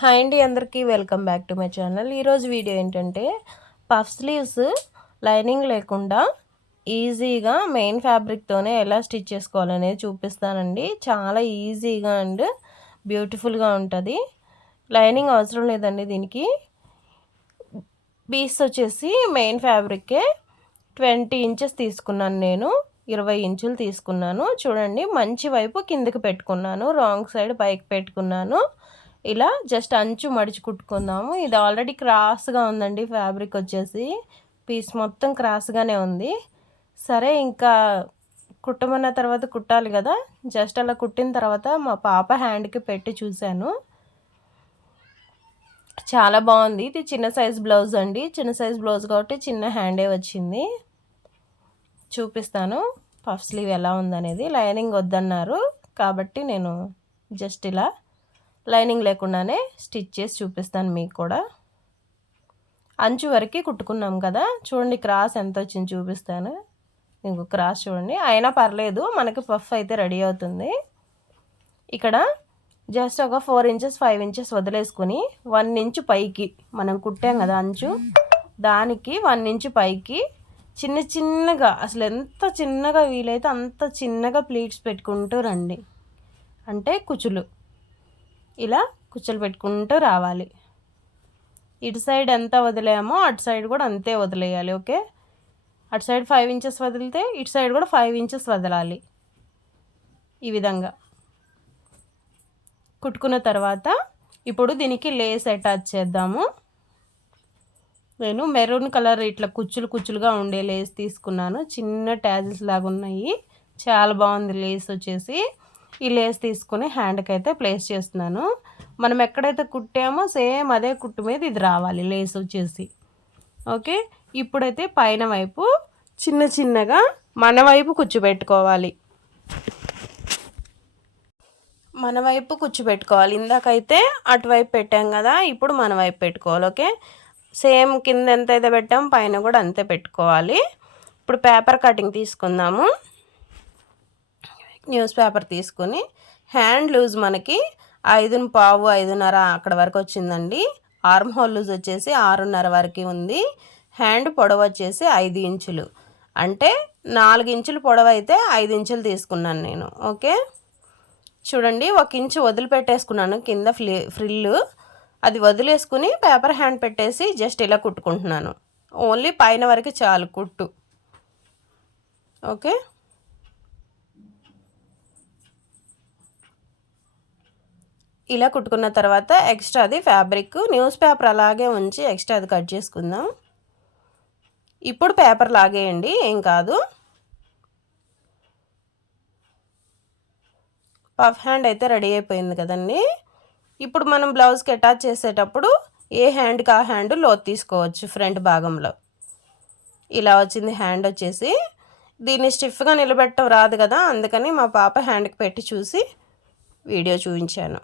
Hi అండి, అందరికీ welcome back to my channel. ఈరోజు వీడియో ఏంటంటే పఫ్ స్లీవ్స్ లైనింగ్ లేకుండా ఈజీగా మెయిన్ ఫ్యాబ్రిక్తోనే ఎలా స్టిచ్ చేసుకోవాలనేది చూపిస్తానండి. చాలా ఈజీగా అండ్ బ్యూటిఫుల్గా ఉంటుంది. లైనింగ్ అవసరం లేదండి. దీనికి పీస్ వచ్చేసి మెయిన్ ఫ్యాబ్రిక్కే 20 ఇంచెస్ తీసుకున్నాను. నేను 20 ఇంచులు తీసుకున్నాను. చూడండి, మంచి వైపు కిందకి పెట్టుకున్నాను, రాంగ్ సైడ్ పైకి పెట్టుకున్నాను. ఇలా జస్ట్ అంచు మడిచి కుట్టుకుందాము. ఇది ఆల్రెడీ క్రాస్గా ఉందండి. ఫ్యాబ్రిక్ వచ్చేసి పీస్ మొత్తం క్రాస్గానే ఉంది. సరే, ఇంకా కుట్టమన్న తర్వాత కుట్టాలి కదా. జస్ట్ అలా కుట్టిన తర్వాత మా పాప హ్యాండ్కి పెట్టి చూశాను. చాలా బాగుంది. ఇది చిన్న సైజ్ బ్లౌజ్ అండి. చిన్న సైజ్ బ్లౌజ్ కాబట్టి చిన్న హ్యాండే వచ్చింది. చూపిస్తాను పఫ్ స్లీవ్ ఎలా ఉందనేది. లైనింగ్ వద్దన్నారు కాబట్టి నేను జస్ట్ ఇలా లైనింగ్ లేకుండానే స్టిచ్ చేసి చూపిస్తాను మీకు కూడా. అంచు వరకు కుట్టుకున్నాం కదా, చూడండి క్రాస్ ఎంత వచ్చింది చూపిస్తాను. మీకు క్రాస్ చూడండి, అయినా పర్లేదు, మనకి పఫ్ అయితే రెడీ అవుతుంది. ఇక్కడ జస్ట్ ఒక 4 ఇంచెస్ 5 ఇంచెస్ వదిలేసుకుని 1 ఇంచు పైకి మనం కుట్టాం కదా అంచు, దానికి 1 ఇంచు పైకి చిన్న చిన్నగా, అసలు ఎంత చిన్నగా వీలైతే అంత చిన్నగా ప్లీట్స్ పెట్టుకుంటూ రండి. అంటే కుచ్చులు, ఇలా కుచ్చులు పెట్టుకుంటూ రావాలి. ఇటు సైడ్ ఎంత వదిలేమో అటు సైడ్ కూడా అంతే వదిలేయాలి. ఓకే, అటు సైడ్ 5 ఇంచెస్ వదిలితే ఇటు సైడ్ కూడా 5 ఇంచెస్ వదలాలి. ఈ విధంగా కుట్టుకున్న తర్వాత ఇప్పుడు దీనికి లేస్ అటాచ్ చేద్దాము. నేను మెరూన్ కలర్ ఇట్లా కుచ్చులు కుచ్చులుగా ఉండే లేస్ తీసుకున్నాను. చిన్న ట్యాజిల్స్ లాగా ఉన్నాయి, చాలా బాగుంది లేస్ వచ్చేసి. ఈ లేస్ తీసుకుని హ్యాండ్కి అయితే ప్లేస్ చేస్తున్నాను. మనం ఎక్కడైతే కుట్టామో సేమ్ అదే కుట్టు మీద ఇది రావాలి లేస్ వచ్చేసి. ఓకే, ఇప్పుడైతే పైన వైపు చిన్న చిన్నగా మన వైపు కూర్చోబెట్టుకోవాలి. మన వైపు కూర్చోబెట్టుకోవాలి. ఇందాకైతే అటువైపు పెట్టాం కదా, ఇప్పుడు మన వైపు పెట్టుకోవాలి. ఓకే, సేమ్ కింద ఎంత అయితే పెట్టాం పైన కూడా అంతే పెట్టుకోవాలి. ఇప్పుడు పేపర్ కటింగ్ తీసుకుందాము. న్యూస్ పేపర్ తీసుకుని హ్యాండ్ లూజ్ మనకి 5.25 5.5 అక్కడ వరకు వచ్చిందండి. ఆర్మ్ హోల్ లూజ్ వచ్చేసి 6.5 వరకు ఉంది. హ్యాండ్ పొడవు వచ్చేసి 5 ఇంచులు, అంటే 4 ఇంచులు పొడవు అయితే 5 ఇంచులు తీసుకున్నాను నేను. ఓకే, చూడండి 1 ఇంచు వదిలిపెట్టేసుకున్నాను కింద ఫ్రిల్లు, అది వదిలేసుకుని పేపర్ హ్యాండ్ పెట్టేసి జస్ట్ ఇలా కుట్టుకుంటున్నాను. ఓన్లీ పైన వరకు చాలు కుట్టు. ఓకే, ఇలా కుట్టుకున్న తర్వాత ఎక్స్ట్రాది ఫ్యాబ్రిక్ న్యూస్ పేపర్ అలాగే ఉంచి ఎక్స్ట్రా అది కట్ చేసుకుందాం. ఇప్పుడు పేపర్ లాగేయండి, ఏం కాదు. పఫ్ హ్యాండ్ అయితే రెడీ అయిపోయింది కదండి. ఇప్పుడు మనం బ్లౌజ్కి అటాచ్ చేసేటప్పుడు ఏ హ్యాండ్కి ఆ హ్యాండ్ లోతు తీసుకోవచ్చు. ఫ్రంట్ భాగంలో ఇలా వచ్చింది హ్యాండ్ వచ్చేసి. దీన్ని స్టిఫ్గా నిలబెట్టడం రాదు కదా, అందుకని మా పాప హ్యాండ్కి పెట్టి చూసి వీడియో చూపించాను.